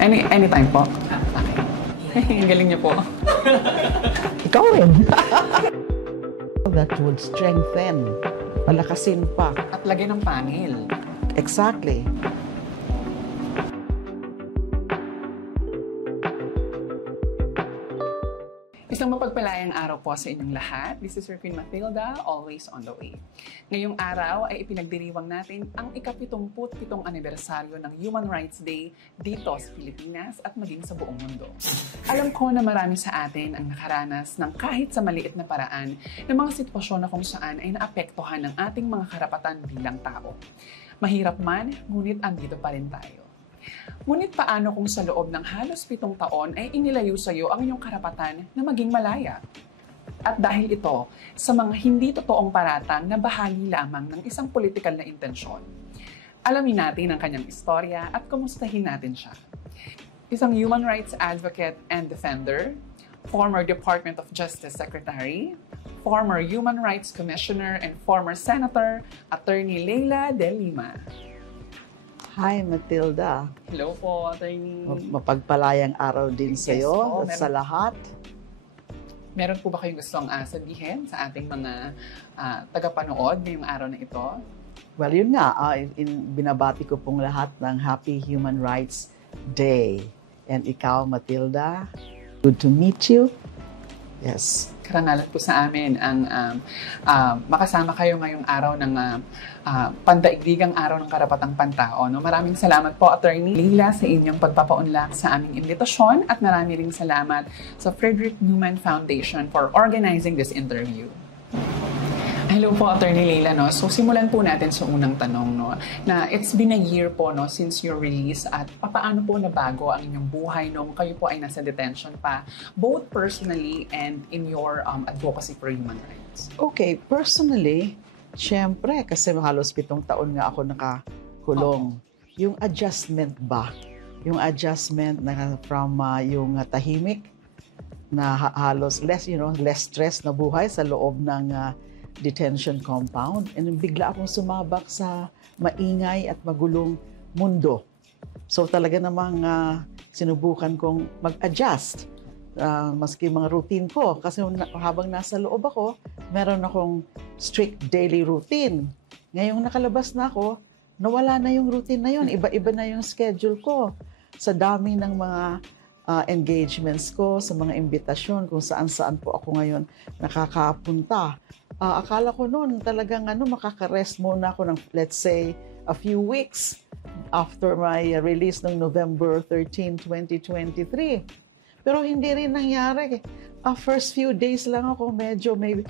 Anytime po. Okay. Galing niyo po. Ikaw rin. That would strengthen. Palakasin pa. At lagyan ng panel. Exactly. Isang mapagpalayang araw po sa inyong lahat. This is your Queen Matilda, always on the way. Ngayong araw ay ipinagdiriwang natin ang ika-77 anibersaryo ng Human Rights Day dito sa Pilipinas at maging sa buong mundo. Alam ko na marami sa atin ang nakaranas ng kahit sa maliit na paraan ng mga sitwasyon na kung saan ay naapektuhan ng ating mga karapatan bilang tao. Mahirap man, ngunit andito pa rin tayo. Ngunit paano kung sa loob ng halos 7 taon ay inilayo sa iyo ang iyong karapatan na maging malaya? At dahil ito sa mga hindi totoong paratang na bahagi lamang ng isang politikal na intensyon. Alamin natin ang kanyang istorya at kumustahin natin siya. Isang human rights advocate and defender, former Department of Justice Secretary, former Human Rights Commissioner and former Senator, Attorney Leila De Lima. Hi, Matilda. Hello po, Attorney. Mapagpalayang araw din sa iyo at sa lahat. Meron po ba kayong gustong sabihin sa ating mga tagapanood ngayong araw na ito? Well, yun nga. Binabati ko pong lahat ng Happy Human Rights Day. And ikaw, Matilda, good to meet you. Yes. Karangalan po sa amin ang makasama kayo ngayong araw ng pandaigdigang araw ng karapatang pantao. No? Maraming salamat po, Attorney Leila, sa inyong pagpapaunlak sa aming imbitasyon at marami ring salamat sa Frederick Newman Foundation for organizing this interview. Hello po, Attorney Leila. No? So, simulan po natin sa unang tanong. No? Na it's been a year po no, since your release at paano po nabago ang inyong buhay nung kayo po ay nasa detention pa, both personally and in your advocacy for human rights? Okay, personally, syempre, kasi halos 7 taon nga ako nakakulong. Yung adjustment ba? Yung adjustment na from yung tahimik na halos less stress na buhay sa loob ng detention compound, and bigla akong sumabak sa maingay at magulong mundo. So talaga namang sinubukan kong mag-adjust maski mga routine ko, kasi habang nasa loob ako, meron akong strict daily routine. Ngayong nakalabas na ako, nawala na yung routine na yun. Iba-iba na yung schedule ko sa dami ng mga engagements ko, sa mga imbitasyon kung saan-saan po ako ngayon nakakapunta. Akala ko noon talagang makaka-rest muna ako ng, let's say, a few weeks after my release ng November 13, 2023. Pero hindi rin nangyari. First few days lang ako medyo may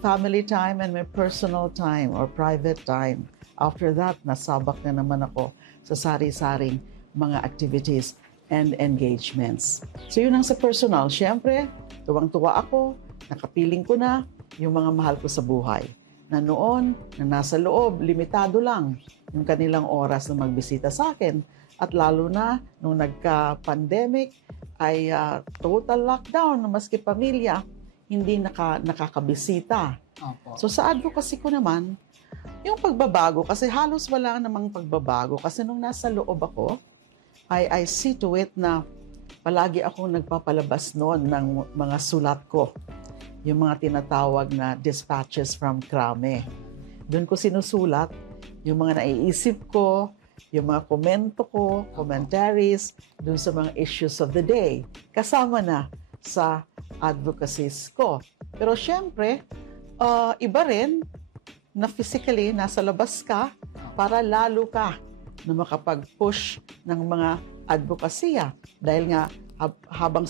family time and may personal time or private time. After that, nasabak na naman ako sa sari-saring mga activities and engagements. So yun ang sa personal. Siyempre, tuwang-tuwa ako, nakapiling ko na yung mga mahal ko sa buhay. Na noon, na nasa loob, limitado lang yung kanilang oras na magbisita sa akin. At lalo na, nung nagka-pandemic, ay total lockdown na maski pamilya, hindi nakakabisita. Opo. So sa advocacy ko naman, yung pagbabago, kasi halos wala namang pagbabago. Kasi nung nasa loob ako, I see to it na palagi akong nagpapalabas noon ng mga sulat ko. Yung mga tinatawag na dispatches from Krame. Doon ko sinusulat yung mga naiisip ko, yung mga komento ko, commentaries, doon sa mga issues of the day. Kasama na sa advocacies ko. Pero syempre, iba rin na physically nasa labas ka para lalo ka na makapag-push ng mga advokasya. Dahil nga, habang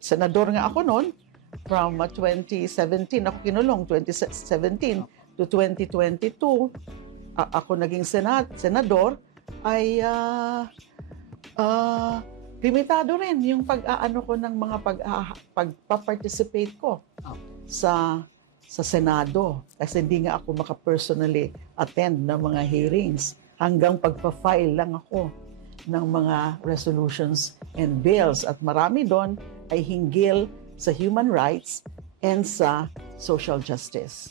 senador nga ako noon, from 2017, ako kinulong 2017 to 2022, ako naging senador, ay limitado rin yung pag-aano ko ng mga pagpa-participate ko sa Senado. Kasi hindi nga ako maka-personally attend ng mga hearings. Hanggang pagpa-file lang ako ng mga resolutions and bills. At marami doon ay hinggil sa human rights and sa social justice.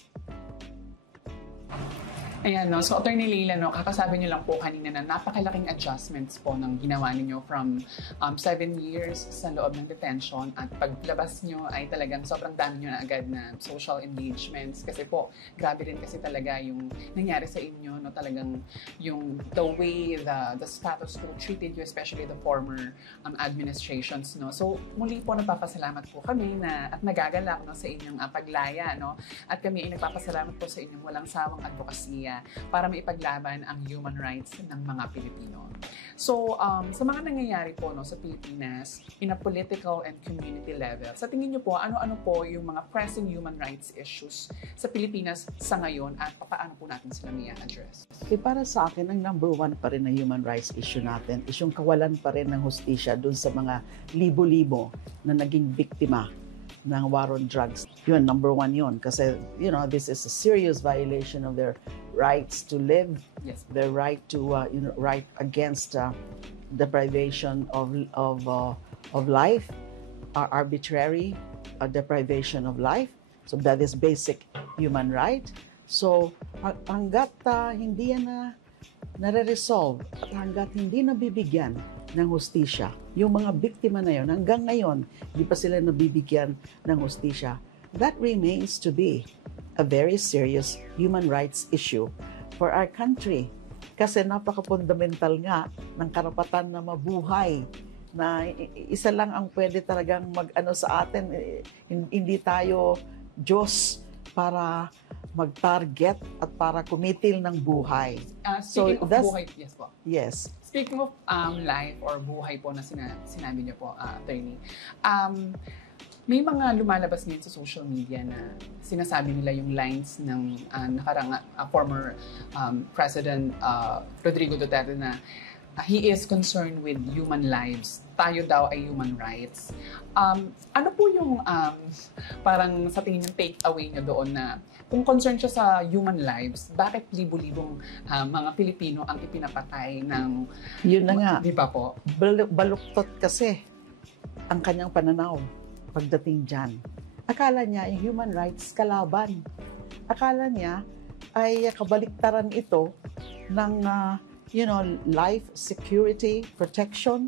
Ayan, no? So, Attorney Leila, no, kakasabi niyo lang po kanina na napakalaking adjustments po ng ginawa ninyo from 7 years sa loob ng detention at paglabas niyo ay talagang sobrang dami niyo na agad na social engagements kasi po, grabe rin kasi talaga yung nangyari sa inyo, no? Talagang yung the way the status quo treated you, especially the former administrations, no? So, muli po nagpapasalamat po kami na at nagagalak, no, sa inyong paglaya, no? At kami ay nagpapasalamat po sa inyong walang sawang advokasya para maipaglaban ang human rights ng mga Pilipino. So, sa mga nangyayari po, no, sa Pilipinas, in a political and community level, sa tingin niyo po, ano-ano po yung mga pressing human rights issues sa Pilipinas sa ngayon at paano po natin sila i-address? Para sa akin, ang number one pa rin na human rights issue natin is yung kawalan pa rin ng hustisya dun sa mga libo-libo na naging biktima ng war on drugs. Yun, number one yun. Kasi, you know, this is a serious violation of their rights to live, yes, their right to, right against deprivation of life, arbitrary deprivation of life. So that is basic human right. So, hanggat hindi yan nare-resolve at hanggat hindi nabibigyan ng hustisya, yung mga biktima na yun, hanggang ngayon, hindi pa sila nabibigyan ng hustisya, that remains to be a very serious human rights issue for our country. Kasi napaka-fundamental nga ng karapatan na mabuhay, na isa lang ang pwede talagang mag-ano sa atin, hindi tayo Diyos para mag-target at para kumitil ng buhay. Speaking of buhay, yes po. Yes. Speaking of life or buhay po na sinabi niyo po, attorney, may mga lumalabas ngayon sa social media na sinasabi nila yung lines ng former President Rodrigo Duterte na he is concerned with human lives. Tayo daw ay human rights. Ano po yung parang sa tingin yung take away niyo doon na kung concerned siya sa human lives, bakit libo-libong mga Pilipino ang ipinapatay ng... Yun na nga. Di ba po? Baluktot kasi ang kanyang pananaw pagdating dyan. Akala niya yung human rights kalaban. Akala niya ay kabaliktaran ito ng life, security, protection.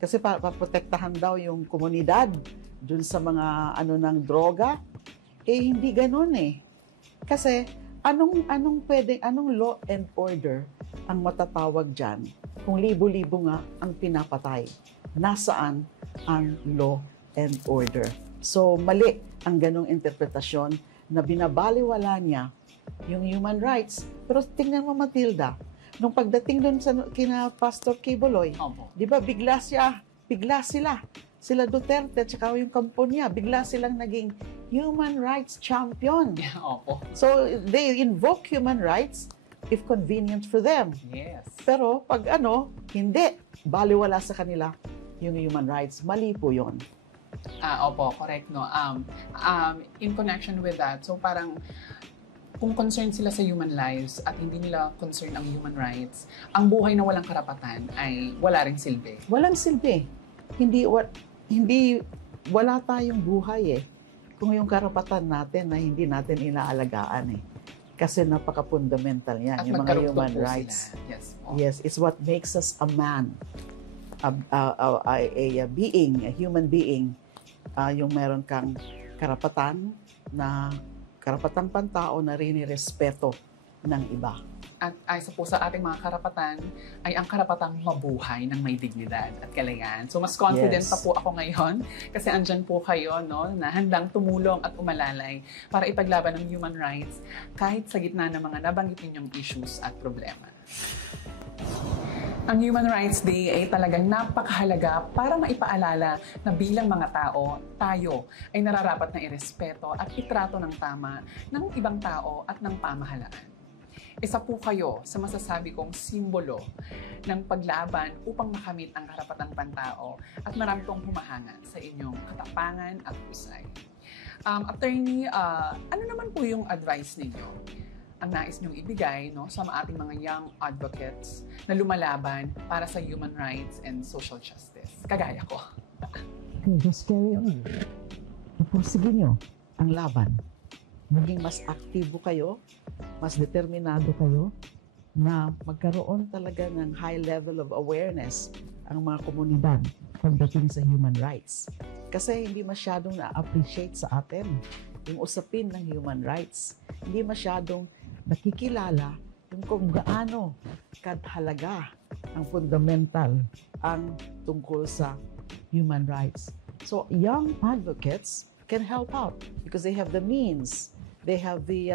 Kasi paprotektahan daw yung komunidad dun sa mga ng droga. Hindi ganun eh. Kasi anong law and order ang matatawag dyan kung libo-libo nga ang pinapatay? Nasaan ang law and order? So mali ang ganong interpretasyon na binabaliwala niya yung human rights. Pero tingnan mo, Matilda, nung pagdating doon kina Pastor Kibuloy, di ba bigla sila Duterte at saka yung kampo niya, bigla silang naging human rights champion. Opo. So they invoke human rights if convenient for them. Yes. Pero pag hindi, baliwala sa kanila yung human rights. Mali po yun. Opo, correct, no? In connection with that, so parang kung concerned sila sa human lives at hindi nila concerned ang human rights, ang buhay na walang karapatan ay wala ring silbi. Walang silbi. Wala tayong buhay eh. Kung yung karapatan natin na hindi natin inaalagaan eh. Kasi napaka-fundamental yan. At yung mga human rights. Sila. Yes. Yes, it's what makes us a man. A being, a human being. Yung meron kang karapatan karapatang pantao na rinirespeto ng iba. At ay sa po sa ating mga karapatan ay ang karapatang mabuhay ng may dignidad at kalayaan. So mas confident Yes. pa po ako ngayon kasi andyan po kayo, no, na handang tumulong at umalalay para ipaglaban ng human rights kahit sa gitna ng mga nabanggit ninyong issues at problema. Ang Human Rights Day ay talagang napakahalaga para maipaalala na bilang mga tao, tayo ay nararapat na irespeto at itrato ng tama ng ibang tao at ng pamahalaan. Isa po kayo sa masasabi kong simbolo ng paglaban upang makamit ang karapatang pantao at marami pong humahanga sa inyong katapangan at husay. Attorney, ano naman po yung advice ninyo? Ang nais niyong ibigay, no, sa ating mga young advocates na lumalaban para sa human rights and social justice. Kagaya ko. Okay, just carry on. Pursige nyo ang laban. maging mas aktibo kayo, mas determinado kayo, na magkaroon talaga ng high level of awareness ang mga komunidad pagdating sa human rights. Kasi hindi masyadong na-appreciate sa atin yung usapin ng human rights. Hindi masyadong nakikilala yung kung gaano kahalaga ang fundamental ang tungkol sa human rights. So young advocates can help out because they have the means, they have the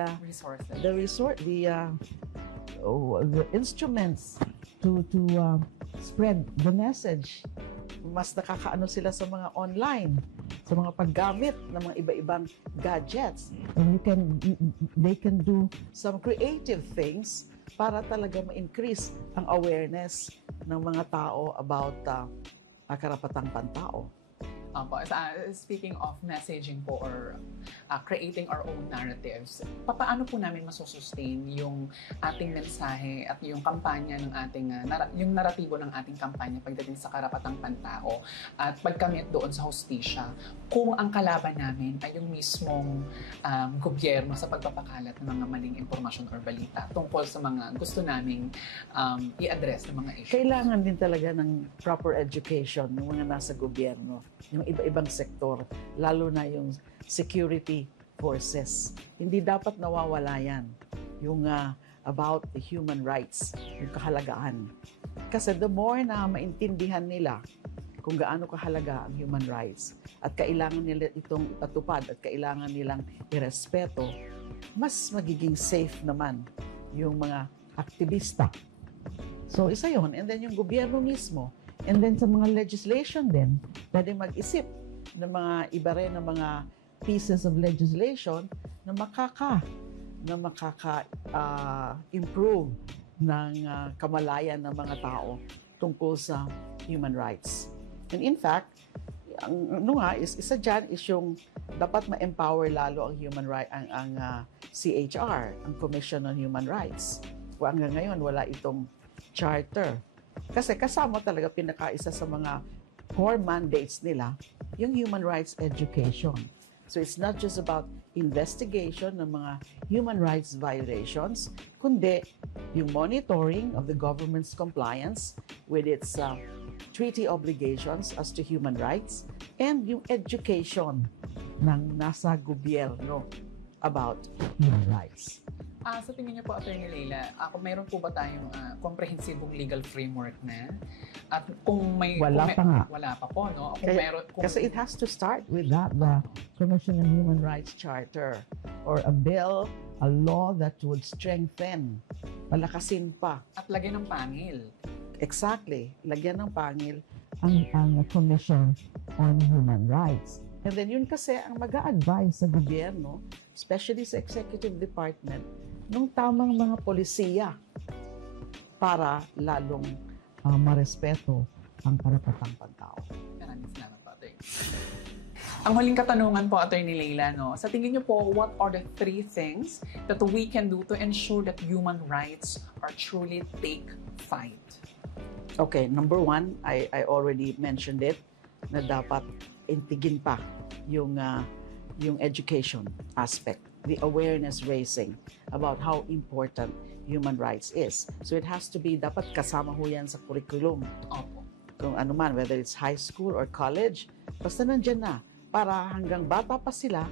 instruments to spread the message. Mas nakakaano sila sa mga online, sa mga paggamit ng mga iba-ibang gadgets. And they can do some creative things para talaga ma-increase ang awareness ng mga tao about karapatang pantao. Speaking of messaging po or creating our own narratives, paano po namin masusustain yung ating mensahe at yung kampanya ng ating, yung naratibo ng ating kampanya pagdating sa karapatang pantao at pagkamit doon sa hustisya kung ang kalaban namin ay yung mismong gobyerno sa pagpapakalat ng mga maling impormasyon or balita tungkol sa mga gusto naming i-address ng mga issues. Kailangan din talaga ng proper education ng mga nasa gobyerno, yung iba-ibang sektor, lalo na yung security forces. Hindi dapat nawawala yan, yung about the human rights, yung kahalagaan. Kasi the more na maintindihan nila kung gaano kahalaga ang human rights at kailangan nila itong ipatupad at kailangan nilang irespeto, mas magiging safe naman yung mga aktivista. So isa yun. And then yung gobyerno mismo. And then sa mga legislation din, pwede mag-isip ng mga iba rin ng mga pieces of legislation na makaka-improve ng kamalayan ng mga tao tungkol sa human rights. And in fact, isa dyan is yung dapat ma-empower lalo ang human right ang CHR, ang Commission on Human Rights. Kung hanggang ngayon wala itong charter. Kasi kasama talaga pinakaisa sa mga core mandates nila yung human rights education. So it's not just about investigation ng mga human rights violations, kundi yung monitoring of the government's compliance with its treaty obligations as to human rights and yung education ng nasa gobyerno about human rights. Sa tingin niyo po, Attorney Leila, mayroon po ba tayong komprehensibong legal framework na? At kung may... Wala pa nga. Wala pa po, no? Kasi it has to start with that, the Commission on Human Rights Charter or a bill, a law that would strengthen, palakasin pa. At lagyan ng pangil. Exactly. Lagyan ng pangil ang Commission on Human Rights. And then yun kasi ang mag-a-advise sa gobyerno, especially sa executive department, nung tamang mga polisiya para lalong marespeto ang karapatang pantao. Maraming salamat po, Atty. Ang huling katanungan po, Attorney Leila, no? Sa tingin niyo po, what are the 3 things that we can do to ensure that human rights are truly take fight? Okay, number 1, I already mentioned it, na dapat intigin pa yung education aspect, the awareness raising about how important human rights is. So it has to be, dapat kasama ho yan sa curriculum. Opo. Kung ano man, whether it's high school or college, basta nandyan na. Para hanggang bata pa sila,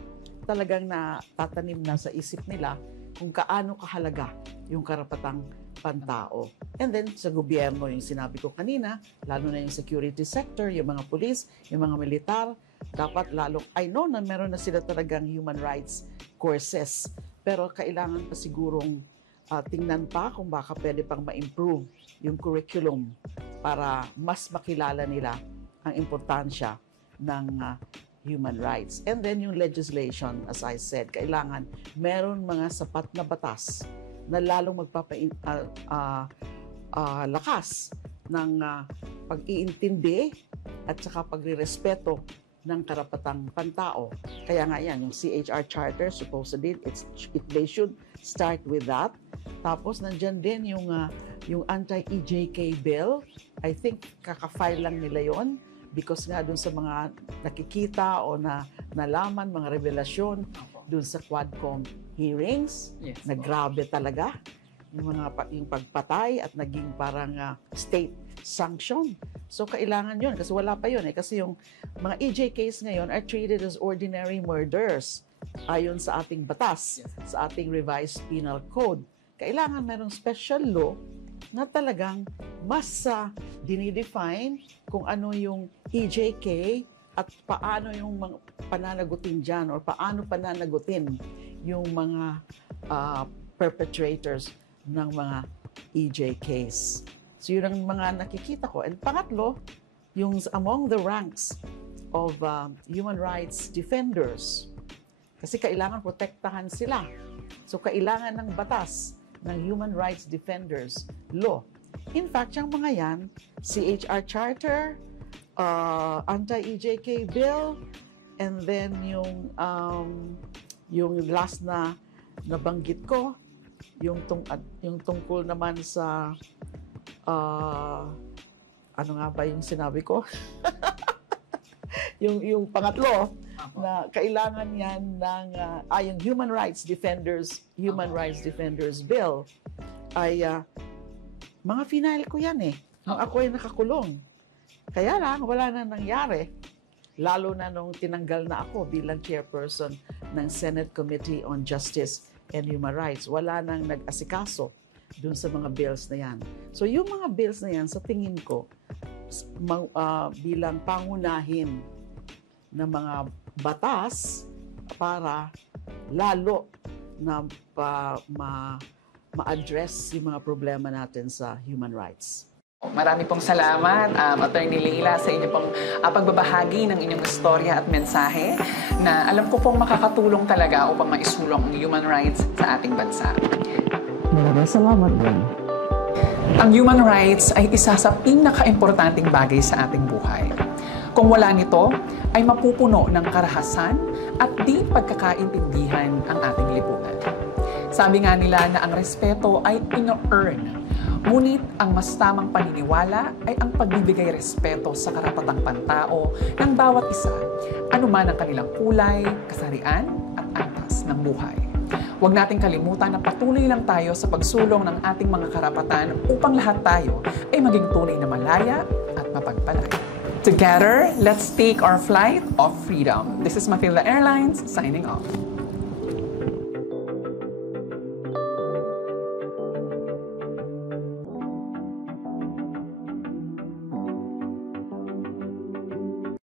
talagang natatanim na sa isip nila kung kaano kahalaga yung karapatang pantao. And then sa gobyerno, yung sinabi ko kanina, lalo na yung security sector, yung mga police, yung mga militar, dapat lalong, I know na meron na sila talagang human rights courses, pero kailangan pa sigurong tingnan pa kung baka pwede pang ma-improve yung curriculum para mas makilala nila ang importansya ng human rights. And then yung legislation, as I said, kailangan meron mga sapat na batas na lalong magpapalakas ng pag-iintindi at saka pagre-respeto ng karapatang pantao. Kaya nga yan, yung CHR Charter, supposedly, they should start with that. Tapos nandyan din yung anti-EJK bill. I think kaka-file lang nila yon because nga dun sa mga nakikita o nalaman, mga revelasyon dun sa Quadcom hearings, Yes, na po. grabe talaga yung pagpatay at naging parang state sanction. So kailangan yun kasi wala pa yun kasi yung mga EJKs ngayon are treated as ordinary murders ayon sa ating batas, Yes. sa ating revised penal code. Kailangan merong special law na talagang mas dinidefine kung ano yung EJK at paano yung mga pananagutin dyan or paano pananagutin yung mga perpetrators ng mga EJKs. So yun ang mga nakikita ko. And pangatlo, yung among the ranks of human rights defenders. Kasi kailangan protektahan sila. So kailangan ng batas ng human rights defenders law. In fact, yung mga yan, CHR Charter, anti-EJK bill, and then yung last na nabanggit ko, yung tungkol naman sa ano nga ba yung sinabi ko? yung pangatlo na kailangan yan ng yung Human Rights Defenders Bill ay mga final ko yan nung ako ay nakakulong. Kaya lang wala na nangyari. Lalo na nung tinanggal na ako bilang chairperson ng Senate Committee on Justice and Human Rights. Wala nang nag-asikaso dun sa mga bills na yan. So yung mga bills na yan, sa tingin ko, bilang pangunahin ng mga batas para lalo na ma-address yung mga problema natin sa human rights. Marami pong salamat, Attorney Leila, sa inyo pong pagbabahagi ng inyong istorya at mensahe na alam ko pong makakatulong talaga upang maisulong ang human rights sa ating bansa. Maraming salamat din. Ang human rights ay isa sa pinaka-importanting bagay sa ating buhay. Kung wala nito, ay mapupuno ng karahasan at di pagkakaintindihan ang ating lipunan. Sabi nga nila na ang respeto ay ino-earn. Ngunit ang mas tamang paniniwala ay ang pagbibigay respeto sa karapatang pantao ng bawat isa, anuman ang kanilang kulay, kasarian at antas ng buhay. Huwag nating kalimutan na patuloy lang tayo sa pagsulong ng ating mga karapatan upang lahat tayo ay maging tunay na malaya at mapagpalaya. Together, let's take our flight of freedom. This is Matilda Airlines signing off.